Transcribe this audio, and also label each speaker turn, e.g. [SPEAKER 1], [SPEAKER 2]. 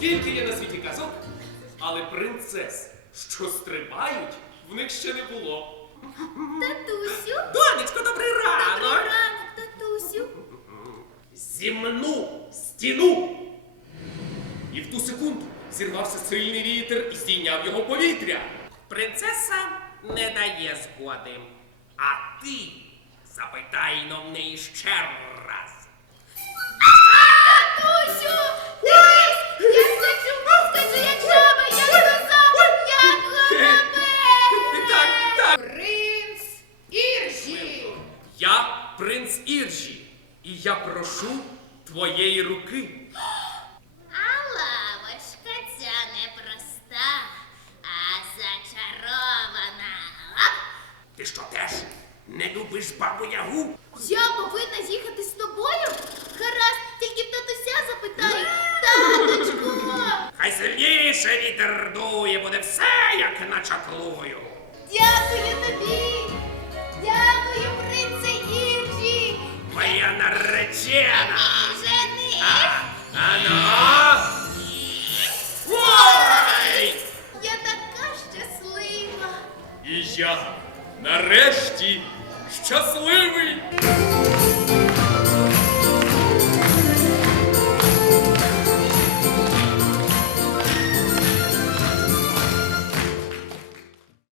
[SPEAKER 1] Скільки є на світі казок, але принцес, що стрибають, в них ще не було.
[SPEAKER 2] Татусю.
[SPEAKER 1] Донечко, добрий
[SPEAKER 2] Добрий
[SPEAKER 1] ранок!
[SPEAKER 2] ранок, татусю.
[SPEAKER 1] Зімну стіну! І в ту секунду зірвався сильний вітер і здійняв його повітря. Принцеса не дає згоди. А ти запитай но в неї ще раз.
[SPEAKER 2] Татусю, дивись, я скачу, як жаба, як коза, як горобець.
[SPEAKER 1] Так.
[SPEAKER 2] Принц Іржі.
[SPEAKER 1] Я принц Іржі, і я прошу твоєї руки.
[SPEAKER 2] А лавочка ця непроста, а зачарована.
[SPEAKER 1] Ти що теж не любиш бабу-ягу?
[SPEAKER 2] Я повинна їхати з тобою? Гаразд, тільки в татуся запитай. Таточку!
[SPEAKER 1] Хай сильніше вітер дує, буде все, як начаклую.
[SPEAKER 2] Дякую тобі! Дякую, принце Іржі!
[SPEAKER 1] Моя наречена.
[SPEAKER 2] Жених!
[SPEAKER 1] Ано! Ой!
[SPEAKER 2] Я така щаслива!
[SPEAKER 1] І я нарешті щасливий!